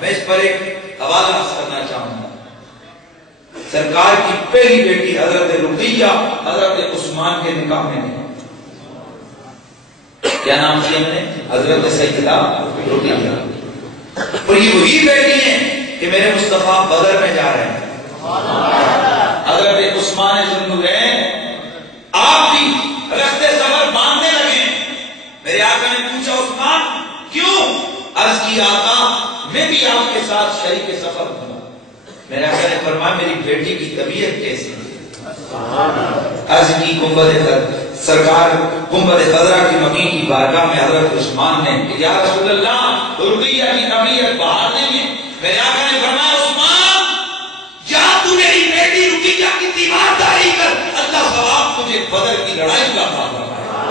میں اس پر ایک حوالہ کرنا چاہوں گا۔ سرکار کی پہلی بیٹی حضرت رقیہ حضرت عثمان کے نکاح میں نہیں، کیا نام کیا میں نے؟ حضرت سیدہ رقیہ۔ اور یہ وہی بیٹی ہیں کہ میرے مصطفیٰ بدر میں جا رہے ہیں۔ حضرت عثمان ذوالنورین آپ بھی رستے سفر باندھنے لگے۔ میرے آقا نے پوچھا عثمان کیوں؟ عرض کی آقا میں بھی آپ کے ساتھ شریک سفر ہوں۔ میرے آقا نے فرمایا میری بیٹی کی طبیعت کیسی ہے؟ عرض کی سرکار گنبد خضرا کی مکین کی بارگاہ میں حضرت عثمان نے کہ یا رسول اللہ رقیہ کی طبیعت بہار نہیں ہے۔ میرے آقا نے فرمایا عثمان جا تو میری بیٹی رقیہ کی تیمارداری کر، اللہ ثواب تجھے بدر کی لڑائی کا عطا فرمائے گا،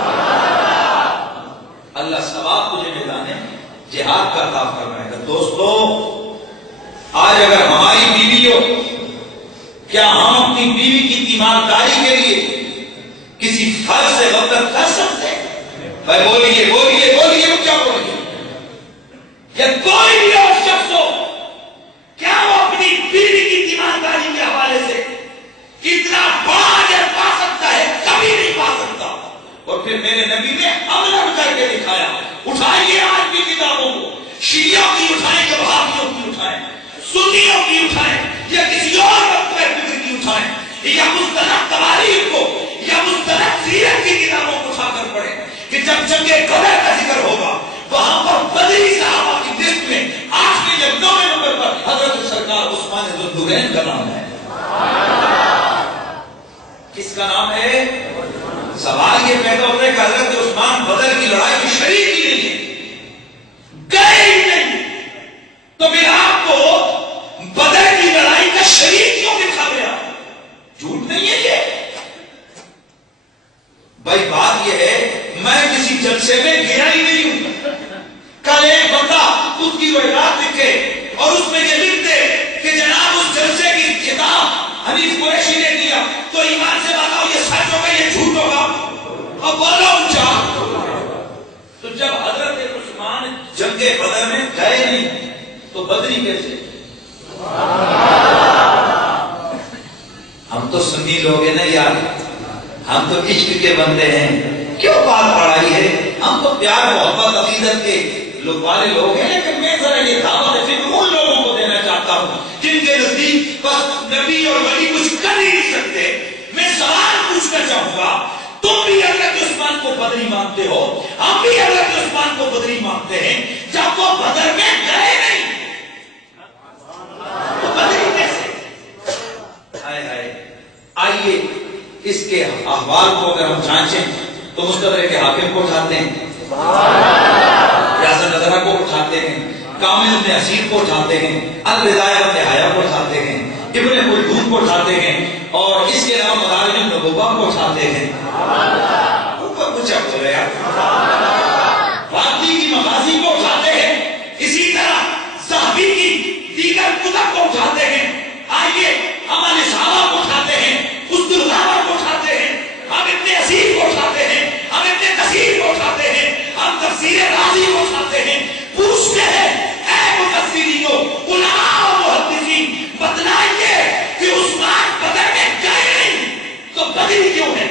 اللہ ثواب تجھے میدان جہاد کا عطا فرمائے گا۔ دوستو آج اگر ہماری بیوی ہو، کیا ہم اپنی بیوی کی تیمارداری کے لیے کسی فرض سے غفلت کر سکتے ہیں؟ بھائی بولیے بولیے بولیے، کیا بولیے؟ یا کوئی بھی اور شخص ہو، کیا وہ اپنی بیوی کی تیمارداری کے حوالے سے کتنا بڑا اجر پا سکتا ہے؟ کبھی نہیں پا سکتا۔ اور پھر میرے نبی نے عمل کر کے دکھایا۔ اٹھائیے آج بھی کتابوں کو، شیعوں کی اٹھائیں یا وہابیوں کی اٹھائیں، سنیوں کی اٹھائیں یا کسی اور مکتب فکر کی اٹھائیں، یا مستند تواریخ کو یا مستند سیرت کی کتابوں کو اٹھا کر پڑھیں کہ جب جنگ بدر کا ذکر ہوگا وہاں پر بدری صحابہ کی لسٹ میں 8ویں یا 9ویں نمبر پر حضرت سرکار عثمان ذوالنورین کا نام ہے۔ کس کا نام ہے؟ سوال یہ پیدا ہوتا ہے کہ حضرت عثمان بدر کی لڑائی میں شریک ہی نہیں ہے، گئے ہی نہیں، تو پھر آپ کو بدر کی لڑائی کا شریک کیوں دکھا گیا؟ جھوٹ نہیں ہے یہ بھائی، بات یہ ہے میں کسی جلسے میں گیا ہی نہیں ہوں۔ کل ایک بندہ اس کی روایات لکھے اور اس میں یہ لکھ دے کہ جناب اس جلسے کی کتاب حنیف قریشی نے دیا، تو ایمان سے بتاؤ یہ سچ ہوگا یہ جھوٹ ہوگا؟ اب بولو اونچا۔ تو جب حضرت عثمان جنگ بدر میں گئے نہیں تو بدری کیسے؟ ہم تو سنی لوگ ہیں نا یار، ہم تو عشق کے بندے ہیں، کیوں بات پڑھائی ہے؟ ہم تو پیار محبت عقیدت کے لوگ والے لوگ ہیں، لیکن میں ذرا یہ دعوت فکر ان لوگوں کو دینا چاہتا ہوں جن کے نزدیک بس نبی اور ولی کچھ کر ہی نہیں سکتے۔ میں سوال پوچھنا چاہوں گا، تم بھی حضرت عثمان کو بدری مانتے ہو، ہم بھی حضرت عثمان کو بدری مانتے ہیں، جب وہ بدر میں گئے نہیں تو بدری کیسے؟ آئیے اس کے احوال کو اگر ہم جانچیں تو مستدرک حاکم کو اٹھاتے ہیں، ریاض نظرہ کو اٹھاتے ہیں، کامل ابن اسیر کو اٹھاتے ہیں، الرضایہ ابن حیا کو اٹھاتے ہیں، ابن خلدون کو اٹھاتے ہیں، اور اس کے علاوہ مدارج النبوہ کو اٹھاتے ہیں۔ اوپر کچھ اب ہو رہا ہے، واقعی کی مغازی کو اٹھاتے ہیں، اسی طرح ذہبی کی دیگر کتب کو اٹھاتے ہیں۔ آئیے ہم صحابہ کو اٹھاتے ہیں، الغابہ کو اٹھاتے ہیں، ہم ابن اسیر کو اٹھاتے ہیں، ہم ابن کثیر کو اٹھاتے ہیں، ہم تفسیر رازی کو اٹھاتے ہیں۔ پوچھتے ہیں اے مفسرینو، علماء و محدثین، بتلائیے کہ عثمان بدر میں گئے نہیں تو بدری کیوں ہے؟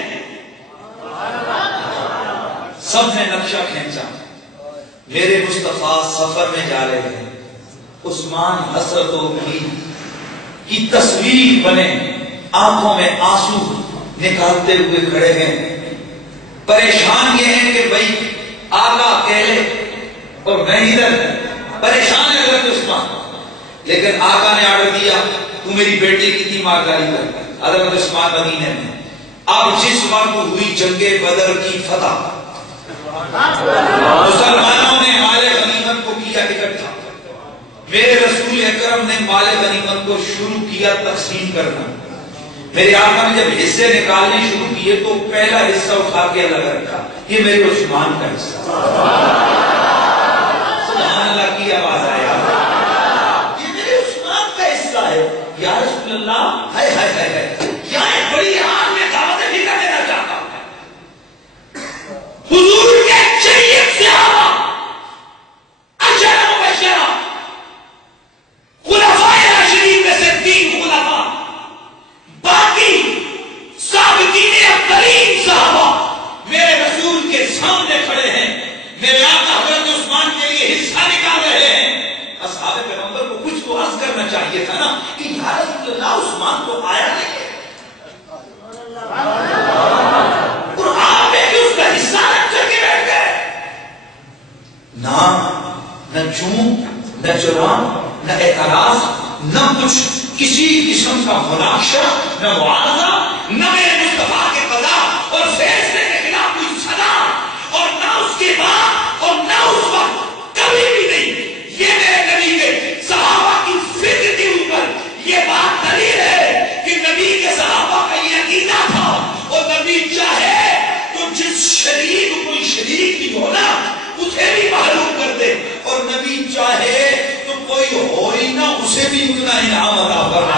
سب نے نقشہ کھینچا، میرے مصطفیٰ سفر میں جا رہے ہیں، عثمان حسرت و امید کی تصویر بنے، آنکھوں میں آنسو نکالتے ہوئے کھڑے ہیں، پریشان یہ ہیں کہ بھائی آقا اکیلے اور میں ادھر، پریشان ہے حضرت عثمان، لیکن آقا نے آرڈر دیا تو میری بیٹی کی تیمارداری کر۔ حضرت عثمان مدینے میں اب جس وقت ہوئی جنگ بدر کی فتح، مسلمانوں نے مال غنیمت کو کیا اکٹھا، میرے رسول اکرم نے مال غنیمت کو شروع کیا تقسیم کرنا۔ میرے آقا نے جب حصے نکالنے شروع کیے تو پہلا حصہ اٹھا کے الگ رکھا، یہ میرے عثمان کا حصہ۔ سبحان اللہ کی آواز آیا، یہ میرے عثمان کا حصہ ہے۔ یا رسول اللہ، ہائے ہائے ہائے ہائے، یہاں ایک بڑی آن میں دعوت فکر دینا چاہتا ہوں۔ حضور کے شریعت سے آوا اشرا مبشرہ کرنا چاہیے تھا نا کہ یا رسول اللہ عثمان تو آیا نہیں ہے، قرآن میں کہ اس کا حصہ رکھ کر کے بیٹھ گئے. نہ چون نہ جرم نہ اعتراض نہ کچھ کسی قسم کا مناقشہ نہ معاوضہ نہ میرے مصطفیٰ کے قضا اور فیصلے کے خلاف کوئی سزا اور نہ اس کے بعد اور نہ اس وقت کبھی بھی نہیں. یہ میرے نبی کے صحابہ کی فکر کے اوپر یہ بات دلیل ہے کہ نبی کے صحابہ کا یہ عقیدہ تھا. اور نبی چاہے تو جس شریک کوئی شریک بھی ہو نا اسے بھی معلوم کر دے، اور نبی چاہے تو کوئی ہو ہی نہ اسے بھی اتنا انعام عطا فرما